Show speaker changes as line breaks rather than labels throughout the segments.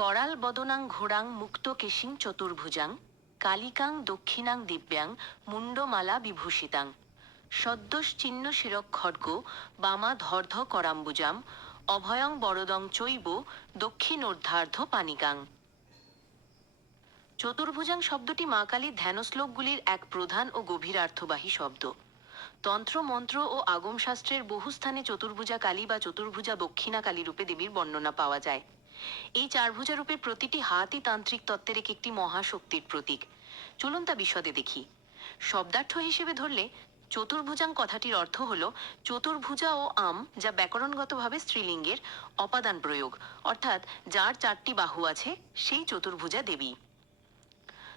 করাল বদনাং ঘোড়াং মুক্ত কেশিং চতুর্ভুজাং, কালিকাং দক্ষিণাং দিব্যাং মুন্ডমালা বিভূষিতাং। সদ্যশ্চিহ্ন শিরক খড়গ, বামা ধর্ধ করাম্বুজাম, অভয়ং বরদং চৈব দক্ষিণোর্ধার্ধ পানিকাং চতুর্ভুজাং শব্দটি মা কালীর ধ্যানশ্লোকগুলির এক প্রধান ও গভীরার্থবাহী শব্দ। তন্ত্র, মন্ত্র ও আগম শাস্ত্রের বহু স্থানে চতুর্ভুজা কালী বা চতুর্ভুজা দক্ষিণা কালী রূপে দেবীর বর্ণনা পাওয়া যায়। এই চারভুজা রূপের প্রতিটি হাতই তান্ত্রিক তত্ত্বের এক একটি মহাশক্তির প্রতীক। চলুন তা বিশদে দেখি। শব্দার্থ হিসেবে ধরলে চতুর্ভুজাং কথাটির অর্থ হল চতুর্ভুজা ও আম, যা ব্যাকরণগতভাবে স্ত্রীলিঙ্গের অপাদান প্রয়োগ, অর্থাৎ যার চারটি বাহু আছে, সেই চতুর্ভুজা দেবী।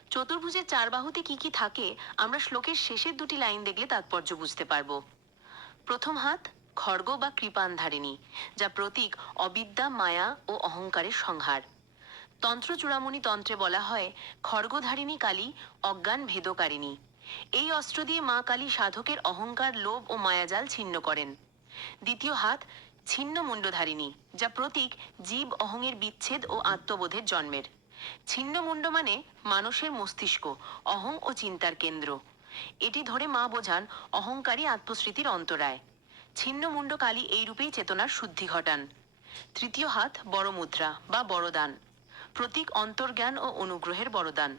চতুর্ভুজের চার বাহুতে কি কি থাকে, আমরা শ্লোকের শেষের দুটি লাইন দেখলে তাৎপর্য বুঝতে পারব। প্রথম হাত খড়গ বা কৃপানধারিণী যা প্রতীক অবিদ্যা, মায়া ও অহংকারের সংহার। তন্ত্র চূড়ামণি তন্ত্রে বলা হয় খড়গধারিণী কালী অজ্ঞান ভেদকারিণী। এই অস্ত্র দিয়ে মা কালী সাধকের অহংকার, লোভ ও মায়াজাল ছিন্ন করেন। দ্বিতীয় হাত, ছিন্ন মুন্ডধারিণী যা প্রতীক জীব অহংয়ের বিচ্ছেদ ও আত্মবোধের জন্মের। ছিন্ন মুন্ড মানে মানুষের মস্তিষ্ক, অহং ও চিন্তার কেন্দ্র। এটি ধরে মা বোঝান অহংকারী আত্মস্মৃতির অন্তরায়। ছিন্ন মুন্ড কালী এইরূপেই চেতনার শুদ্ধি ঘটান। তৃতীয় হাত, বড় মুদ্রা বা বড়দান প্রতীক অন্তর্জ্ঞান ও অনুগ্রহের বড়দান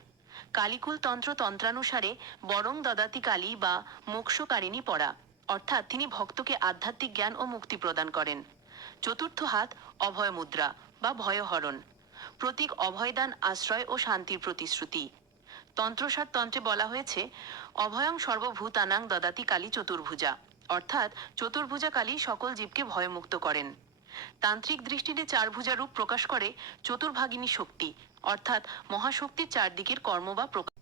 কালিকুল তন্ত্র তন্ত্রানুসারে বরং দদাতি কালী বা মোক্ষকারিণী পড়া। অর্থাৎ তিনি ভক্তকে আধ্যাত্মিক জ্ঞান ও মুক্তি প্রদান করেন। চতুর্থ হাত, অভয় মুদ্রা বা ভয়হরণ। প্রতীক অভয়দান আশ্রয় ও শান্তির প্রতিশ্রুতি। তন্ত্রসার তন্ত্রে বলা হয়েছে, অভয়ং সর্বভূতানাং দদাতি কালী চতুর্ভুজা। অর্থাৎ চতুর্ভুজা কালী সকল জীবকে ভয়মুক্ত করেন। তান্ত্রিক দৃষ্টিতে চারভুজা রূপ প্রকাশ করে চতুর্ভাগিনী শক্তি, অর্থাৎ মহাশক্তির চারদিকের কর্ম বা প্রকাশ।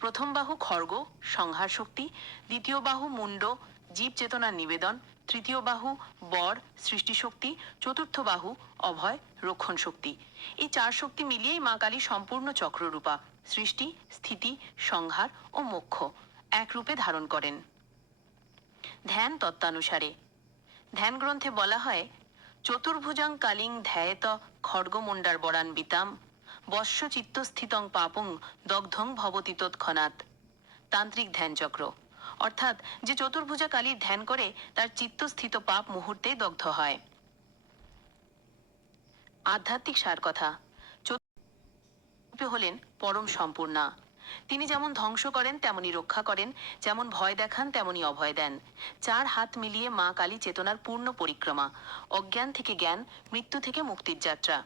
প্রথম বাহু খর্গ, সংহার শক্তি, দ্বিতীয় বাহু মুন্ড জীব চেতনার নিবেদন, তৃতীয় বাহু বর, সৃষ্টি শক্তি, চতুর্থ বাহু অভয়, রক্ষণ শক্তি। এই চার শক্তি মিলিয়েই মা কালী সম্পূর্ণ চক্ররূপা, সৃষ্টি, স্থিতি, সংহার ও মোক্ষ এক রূপে ধারণ করেন। ধ্যান তত্ত্বানুসারে। ধ্যান গ্রন্থে বলা হয়, চতুর্ভুজাং কালিং ধ্যায়ত খড়গমুণ্ডার বরান্বিতাম বস্য চিত্তস্থিতং পাপং দগ্ধং ভবতি তৎক্ষণাৎ। তান্ত্রিক ধ্যানচক্র। অর্থাৎ, যে চতুর্ভুজা কালীর ধ্যান করে, তার চিত্তস্থিত পাপ মুহূর্তেই দগ্ধ হয়। আধ্যাত্মিক সার কথা হলেন পরম সম্পূর্ণা। তিনি যেমন ধ্বংস করেন, তেমনি রক্ষা করেন। যেমন ভয় দেখান, তেমনি অভয় দেন। চার হাত মিলিয়ে মা কালী চেতনার পূর্ণ পরিক্রমা, অজ্ঞান থেকে জ্ঞান, মৃত্যু থেকে মুক্তির যাত্রা।